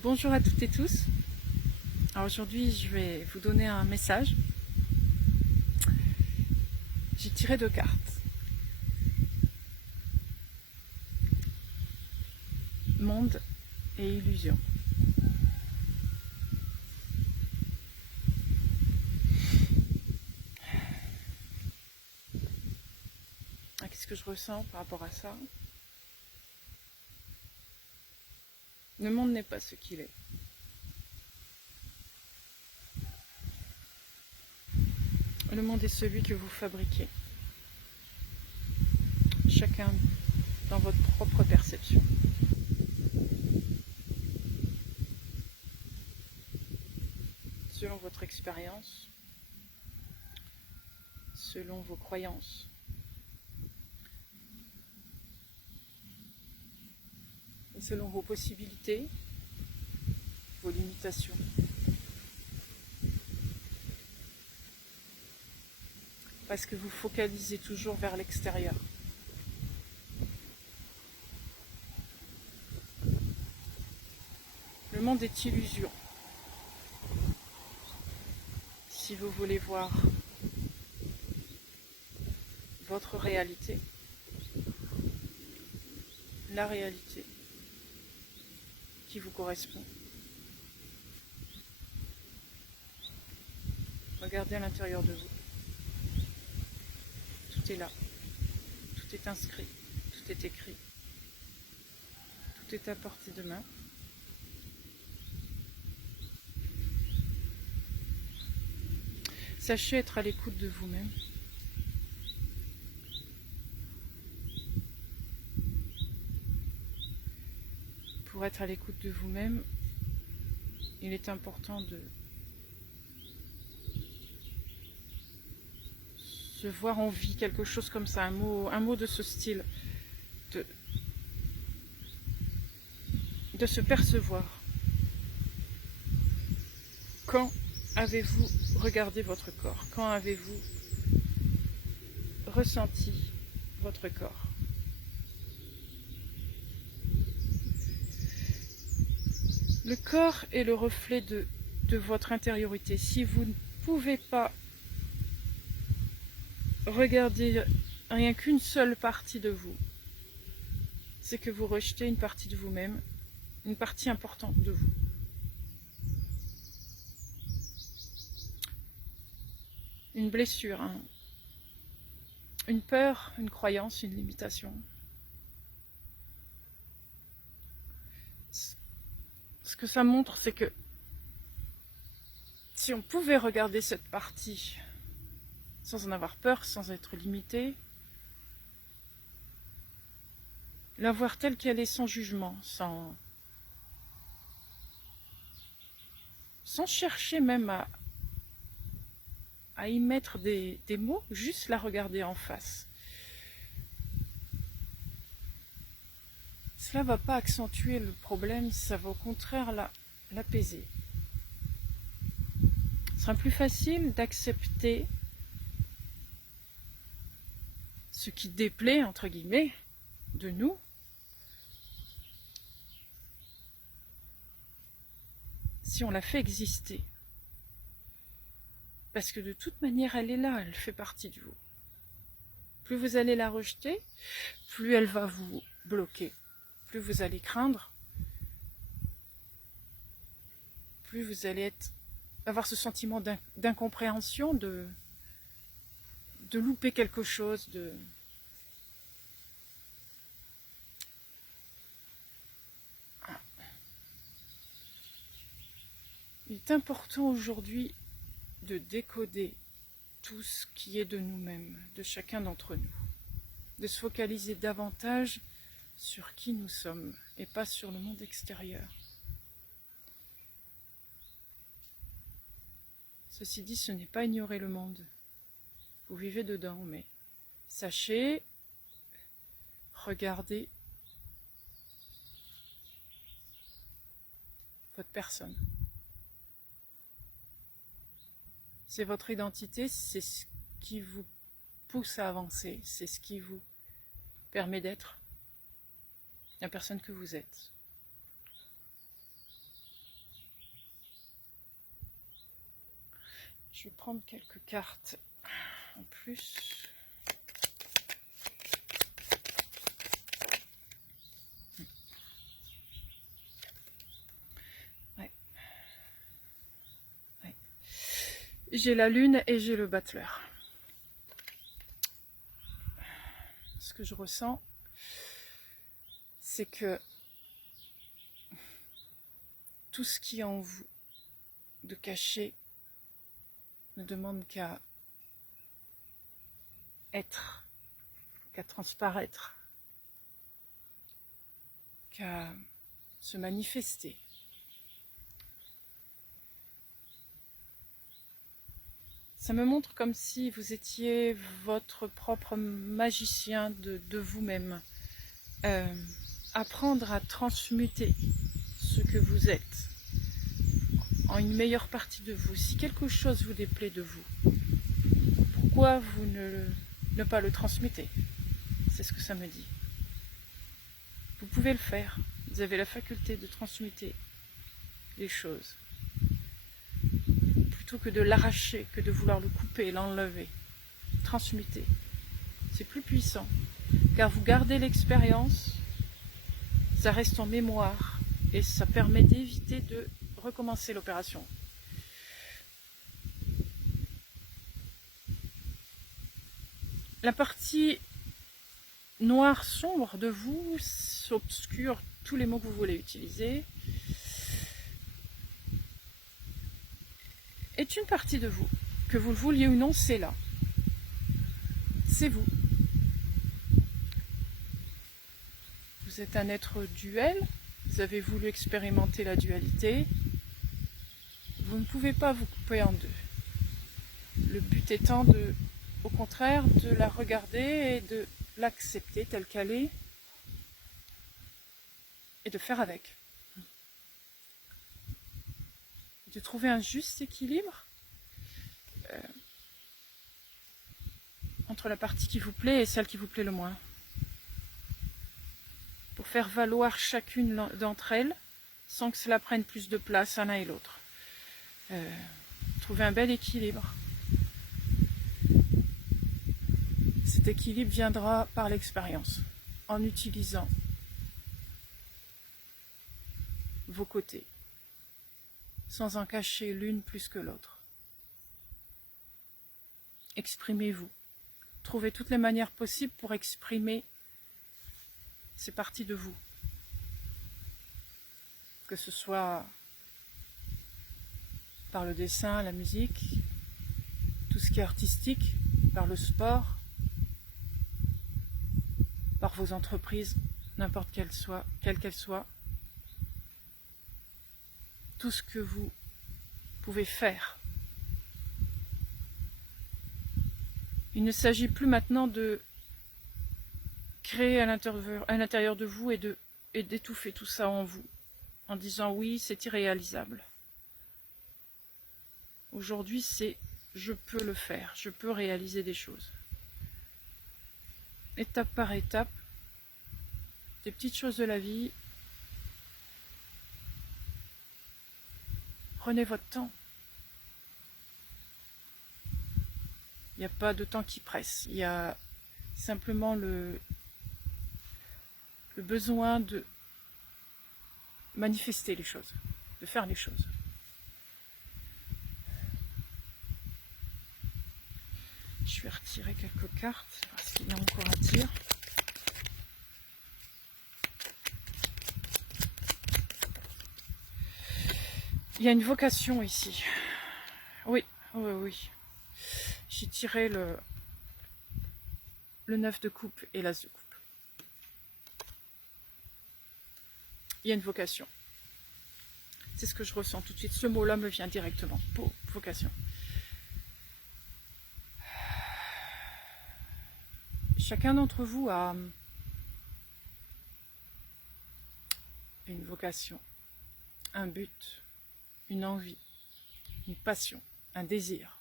Bonjour à toutes et tous. Alors aujourd'hui, je vais vous donner un message. J'ai tiré 2 cartes. Monde et illusion. Qu'est-ce que je ressens par rapport à ça? Le monde n'est pas ce qu'il est. Le monde est celui que vous fabriquez. Chacun dans votre propre perception. Selon votre expérience, selon vos croyances. Et selon vos possibilités, vos limitations. Parce que vous focalisez toujours vers l'extérieur. Le monde est illusion. Si vous voulez voir votre réalité, la réalité qui vous correspond, regardez à l'intérieur de vous. Tout est là, tout est inscrit, tout est écrit, tout est à portée de main. Sachez être à l'écoute de vous-même. Pour être à l'écoute de vous-même, il est important de se voir en vie, quelque chose comme ça, un mot de ce style, de se percevoir. Quand avez-vous regardé votre corps? Quand avez-vous ressenti votre corps? Le corps est le reflet de votre intériorité. Si vous ne pouvez pas regarder rien qu'une seule partie de vous, c'est que vous rejetez une partie de vous-même, une partie importante de vous. Une blessure, une peur, une croyance, une limitation. Ce que ça montre, c'est que si on pouvait regarder cette partie sans en avoir peur, sans être limité, la voir telle qu'elle est, sans jugement, sans chercher même à y mettre des mots, juste la regarder en face. Cela ne va pas accentuer le problème, ça va au contraire l'apaiser. Ce sera plus facile d'accepter ce qui déplaît, entre guillemets, de nous, si on la fait exister. Parce que de toute manière, elle est là, elle fait partie de vous. Plus vous allez la rejeter, plus elle va vous bloquer. Plus vous allez craindre, plus vous allez avoir ce sentiment d'incompréhension, de louper quelque chose, Il est important aujourd'hui de décoder tout ce qui est de nous-mêmes, de chacun d'entre nous, de se focaliser davantage sur qui nous sommes et pas sur le monde extérieur. Ceci dit, ce n'est pas ignorer le monde. Vous vivez dedans, mais sachez, regardez votre personne. C'est votre identité, c'est ce qui vous pousse à avancer, c'est ce qui vous permet d'être la personne que vous êtes. Je vais prendre quelques cartes en plus. Ouais. Ouais. J'ai la lune et j'ai le battleur. Ce que je ressens, c'est que tout ce qui est en vous de caché ne demande qu'à être, qu'à transparaître, qu'à se manifester. Ça me montre comme si vous étiez votre propre magicien de vous-même. Apprendre à transmuter ce que vous êtes en une meilleure partie de vous. Si quelque chose vous déplaît de vous, pourquoi vous ne pas le transmuter? C'est ce que ça me dit. Vous pouvez le faire. Vous avez la faculté de transmuter les choses. Plutôt que de l'arracher, que de vouloir le couper, l'enlever. Transmuter. C'est plus puissant. Car vous gardez l'expérience, ça reste en mémoire et ça permet d'éviter de recommencer l'opération. La partie noire sombre de vous, obscure, tous les mots que vous voulez utiliser, est une partie de vous. Que vous le vouliez ou non, c'est là. C'est vous. Vous êtes un être duel, vous avez voulu expérimenter la dualité. Vous ne pouvez pas vous couper en deux. Le but étant de, au contraire, de la regarder et de l'accepter telle qu'elle est et de faire avec. De trouver un juste équilibre entre la partie qui vous plaît et celle qui vous plaît le moins. Pour faire valoir chacune d'entre elles sans que cela prenne plus de place à l'un et l'autre. Trouver un bel équilibre. Cet équilibre viendra par l'expérience, en utilisant vos côtés, sans en cacher l'une plus que l'autre. Exprimez-vous. Trouvez toutes les manières possibles pour exprimer ces parties de vous. Que ce soit par le dessin, la musique, tout ce qui est artistique, par le sport, par vos entreprises, n'importe quelle qu'elle soit, tout ce que vous pouvez faire. Il ne s'agit plus maintenant de créer à l'intérieur de vous et d'étouffer tout ça en vous, en disant oui, c'est irréalisable. Aujourd'hui, c'est je peux le faire, je peux réaliser des choses. Étape par étape, des petites choses de la vie. Prenez votre temps. Il n'y a pas de temps qui presse. Il y a simplement le besoin de manifester les choses, de faire les choses. Je vais retirer quelques cartes, voir ce qu'il y a encore à dire. Il y a une vocation ici. Oui, oui, oui. J'ai tiré le 9 de coupe et l'as de coupe. Il y a une vocation. C'est ce que je ressens tout de suite. Ce mot-là me vient directement. Vocation. Chacun d'entre vous a une vocation, un but, une envie, une passion, un désir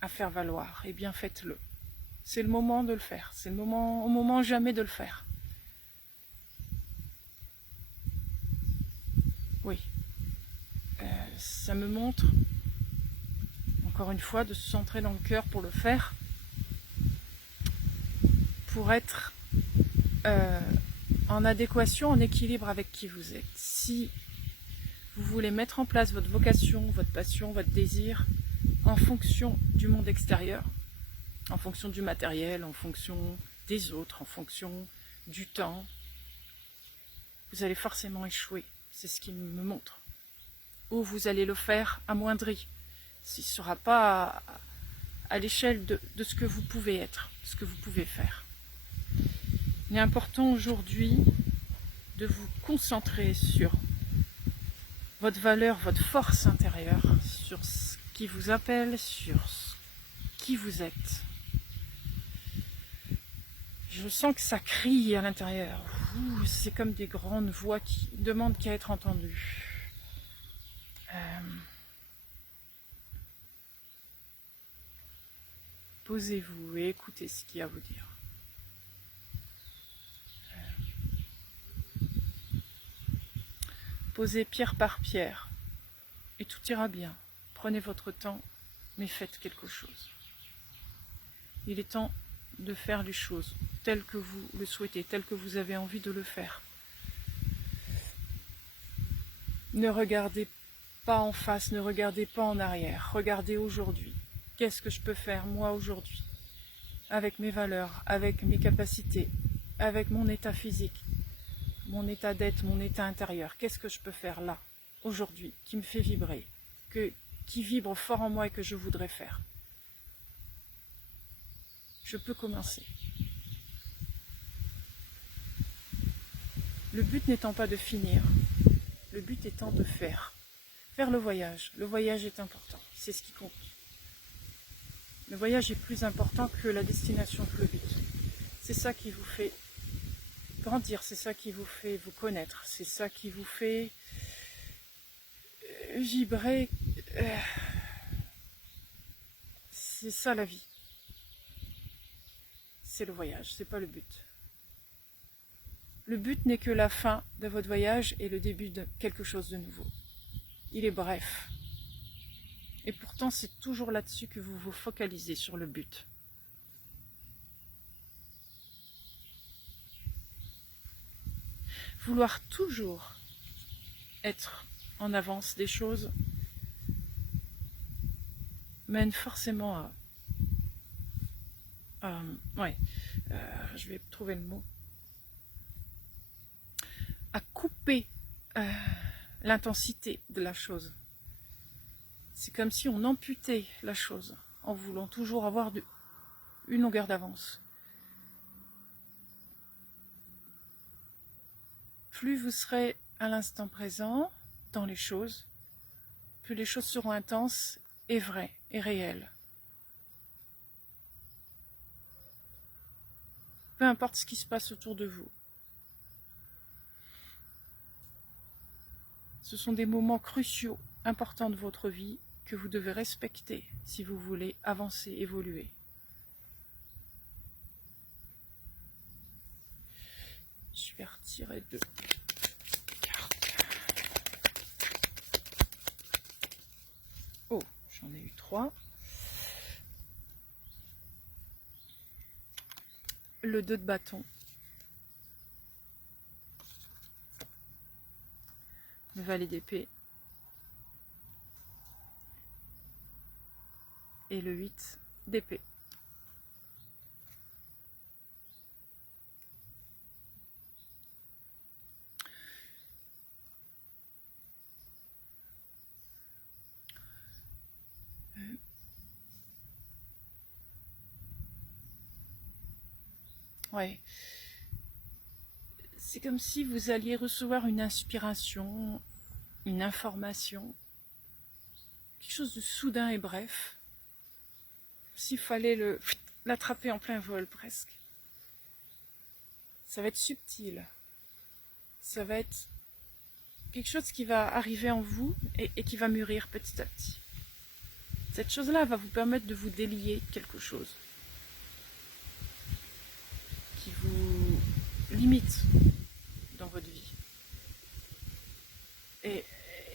à faire valoir. Eh bien, faites-le. C'est le moment de le faire. C'est le moment, au moment jamais de le faire. Oui. ça me montre, encore une fois, de se centrer dans le cœur pour le faire, pour être en adéquation, en équilibre avec qui vous êtes. Si vous voulez mettre en place votre vocation, votre passion, votre désir, en fonction du monde extérieur, en fonction du matériel, en fonction des autres, en fonction du temps, vous allez forcément échouer. C'est ce qu'il me montre. Ou vous allez le faire amoindri. Ce ne sera pas à l'échelle de ce que vous pouvez être, ce que vous pouvez faire. Il est important aujourd'hui de vous concentrer sur votre valeur, votre force intérieure, sur ce qui vous appelle, sur qui vous êtes. Je sens que ça crie à l'intérieur. C'est comme des grandes voix qui demandent qu'à être entendues. Posez-vous et écoutez ce qu'il y a à vous dire. Posez pierre par pierre et tout ira bien. Prenez votre temps, mais faites quelque chose. Il est temps de faire les choses telles que vous le souhaitez, telles que vous avez envie de le faire. Ne regardez pas en face, ne regardez pas en arrière. Regardez aujourd'hui. Qu'est-ce que je peux faire moi aujourd'hui? Avec mes valeurs, avec mes capacités, avec mon état physique, mon état d'être, mon état intérieur. Qu'est-ce que je peux faire là, aujourd'hui, qui me fait vibrer, qui vibre fort en moi et que je voudrais faire? Je peux commencer. Le but n'étant pas de finir, le but étant de faire. Faire le voyage. Le voyage est important, c'est ce qui compte. Le voyage est plus important que la destination, que le but. C'est ça qui vous fait grandir, c'est ça qui vous fait vous connaître, c'est ça qui vous fait vibrer. C'est ça la vie. C'est le voyage, c'est pas le but. Le but n'est que la fin de votre voyage et le début de quelque chose de nouveau. Il est bref. Et pourtant, c'est toujours là-dessus que vous vous focalisez, sur le but. Vouloir toujours être en avance des choses mène forcément je vais trouver le mot, à couper l'intensité de la chose. C'est comme si on amputait la chose en voulant toujours avoir une longueur d'avance. Plus vous serez à l'instant présent dans les choses, plus les choses seront intenses et vraies et réelles. Peu importe ce qui se passe autour de vous. Ce sont des moments cruciaux, importants de votre vie que vous devez respecter si vous voulez avancer, évoluer. Je vais retirer 2 cartes. Oh, j'en ai eu 3. Le 2 de bâton. Le valet d'épée. Et le 8 d'épée. Ouais. C'est comme si vous alliez recevoir une inspiration, une information, quelque chose de soudain et bref. S'il fallait l'attraper en plein vol presque. Ça va être subtil. Ça va être quelque chose qui va arriver en vous et qui va mûrir petit à petit. Cette chose-là va vous permettre de vous délier de quelque chose qui vous limite dans votre vie.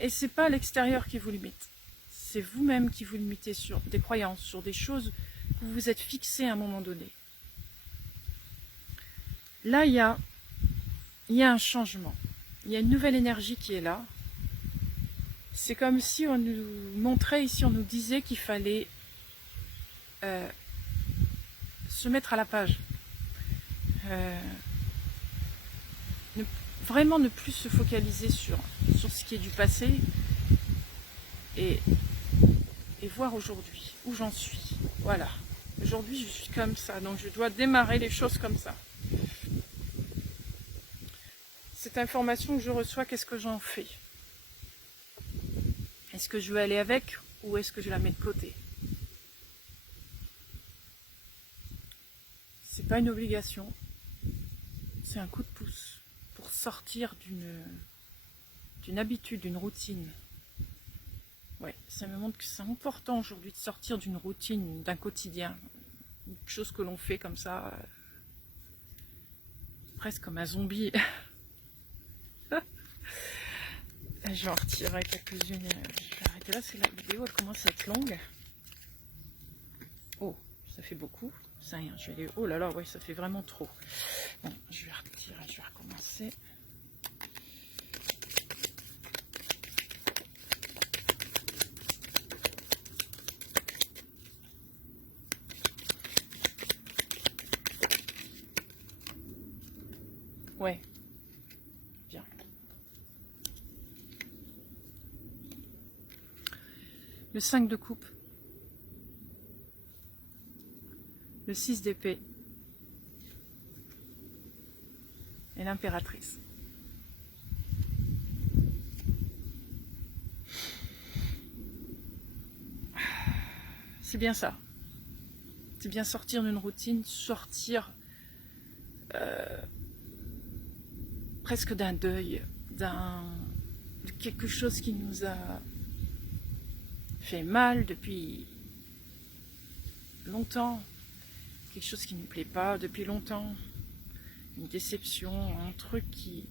Et c'est pas l'extérieur qui vous limite. C'est vous-même qui vous limitez sur des croyances, sur des choses que vous vous êtes fixées à un moment donné. Là, il y a un changement. Il y a une nouvelle énergie qui est là. C'est comme si on nous montrait ici, on nous disait qu'il fallait se mettre à la page. Vraiment ne plus se focaliser sur ce qui est du passé et voir aujourd'hui où j'en suis. Voilà. Aujourd'hui, je suis comme ça, donc je dois démarrer les choses comme ça. Cette information que je reçois, qu'est-ce que j'en fais? Est-ce que je veux aller avec ou est-ce que je la mets de côté? C'est pas une obligation, c'est un coup de pouce pour sortir d'une habitude, d'une routine. Ouais, ça me montre que c'est important aujourd'hui de sortir d'une routine, d'un quotidien, une chose que l'on fait comme ça, presque comme un zombie. Je vais en retirer quelques-unes. Je vais arrêter là, parce que la vidéo elle commence à être longue. Oh, ça fait beaucoup. Ça rien, je vais aller... Oh là là, ouais, ça fait vraiment trop. Bon, je vais retirer, je vais recommencer. Ouais. Bien. Le 5 de coupe. Le 6 d'épée. Et l'impératrice. C'est bien ça. C'est bien sortir d'une routine, sortir presque d'un deuil, de quelque chose qui nous a fait mal depuis longtemps, quelque chose qui ne nous plaît pas depuis longtemps, une déception, un truc qui...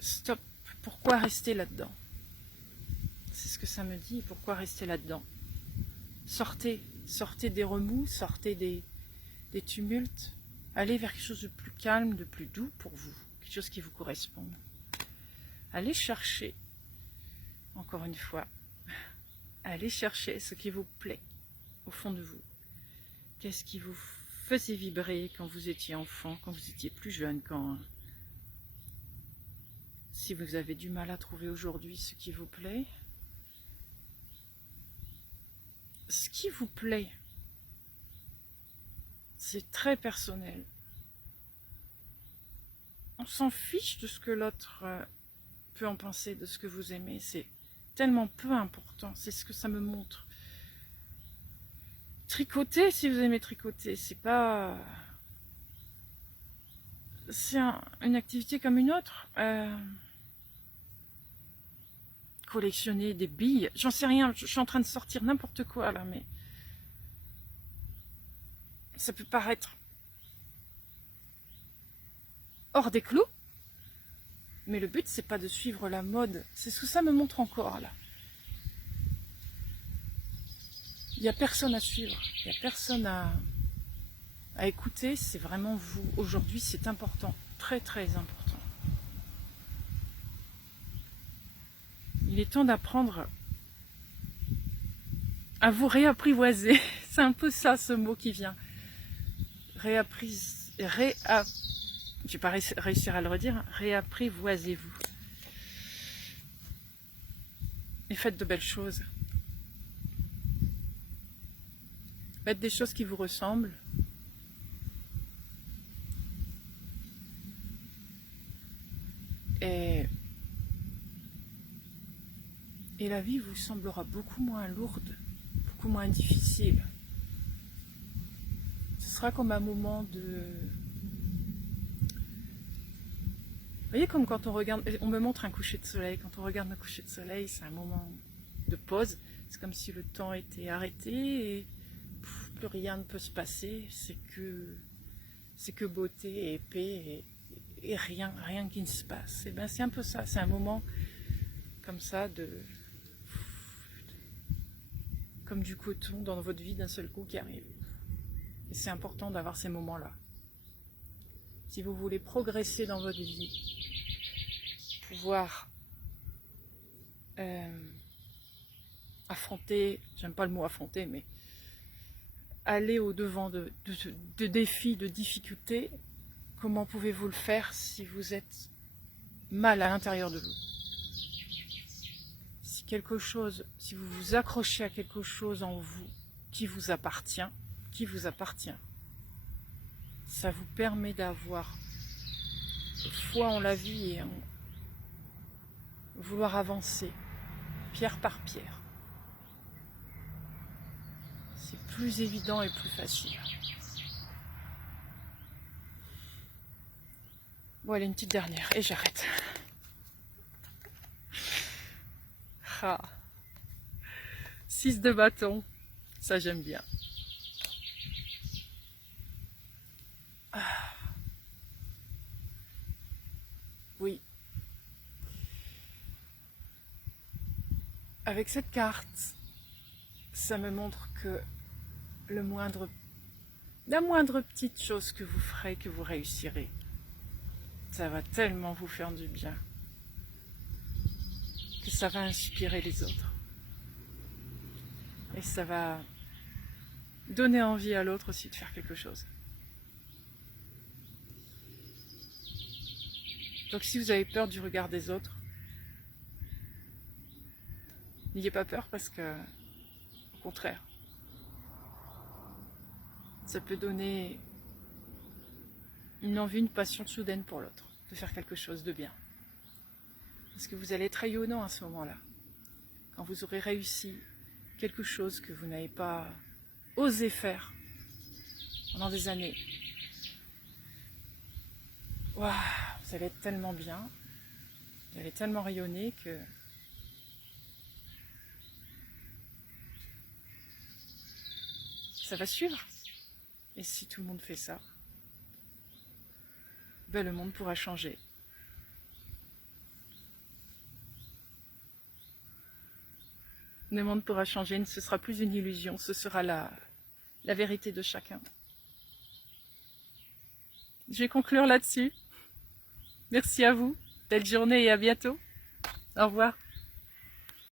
Stop, pourquoi rester là-dedans? C'est ce que ça me dit, pourquoi rester là-dedans? Sortez des remous, sortez des tumultes, allez vers quelque chose de plus calme, de plus doux pour vous, quelque chose qui vous correspond. Allez chercher, encore une fois, allez chercher ce qui vous plaît au fond de vous. Qu'est-ce qui vous faisait vibrer quand vous étiez enfant, quand vous étiez plus jeune, quand... Si vous avez du mal à trouver aujourd'hui ce qui vous plaît, ce qui vous plaît, c'est très personnel. On s'en fiche de ce que l'autre peut en penser, de ce que vous aimez. C'est tellement peu important, c'est ce que ça me montre. Tricoter, si vous aimez tricoter, c'est pas... C'est une activité comme une autre. Collectionner des billes, j'en sais rien, je suis en train de sortir n'importe quoi là, mais ça peut paraître hors des clous, mais le but c'est pas de suivre la mode, c'est ce que ça me montre encore là. Il n'y a personne à suivre, il n'y a personne à écouter, c'est vraiment vous. Aujourd'hui c'est important, très très important. Il est temps d'apprendre à vous réapprivoiser. C'est un peu ça ce mot qui vient. Je vais pas réussir à le redire. Réapprivoisez-vous. Et faites de belles choses. Faites des choses qui vous ressemblent. Et la vie vous semblera beaucoup moins lourde, beaucoup moins difficile. Ce sera comme un moment de... Vous voyez, comme quand on regarde... On me montre un coucher de soleil. Quand on regarde un coucher de soleil, c'est un moment de pause. C'est comme si le temps était arrêté et plus rien ne peut se passer. C'est que beauté et paix et rien qui ne se passe. Et ben c'est un peu ça. C'est un moment comme ça, comme du coton dans votre vie d'un seul coup qui arrive. Et c'est important d'avoir ces moments-là. Si vous voulez progresser dans votre vie, pouvoir affronter, j'aime pas le mot affronter, mais aller au-devant de défis, de difficultés, comment pouvez-vous le faire si vous êtes mal à l'intérieur de vous? Si vous vous accrochez à quelque chose en vous qui vous appartient, ça vous permet d'avoir foi en la vie et en vouloir avancer pierre par pierre. C'est plus évident et plus facile. Bon, allez, une petite dernière et j'arrête. Ah. 6 de bâton, ça j'aime bien. Ah. Oui. Avec cette carte, ça me montre que la moindre petite chose que vous ferez, que vous réussirez, ça va tellement vous faire du bien que ça va inspirer les autres. Et ça va donner envie à l'autre aussi de faire quelque chose. Donc si vous avez peur du regard des autres, n'ayez pas peur parce que, au contraire, ça peut donner une envie, une passion soudaine pour l'autre, de faire quelque chose de bien. Parce que vous allez être rayonnant à ce moment-là, quand vous aurez réussi quelque chose que vous n'avez pas osé faire pendant des années. Waouh, vous allez être tellement bien, vous allez tellement rayonner que ça va suivre. Et si tout le monde fait ça, ben le monde pourra changer. Le monde pourra changer, ce sera plus une illusion, ce sera la vérité de chacun. Je vais conclure là-dessus. Merci à vous, belle journée et à bientôt. Au revoir.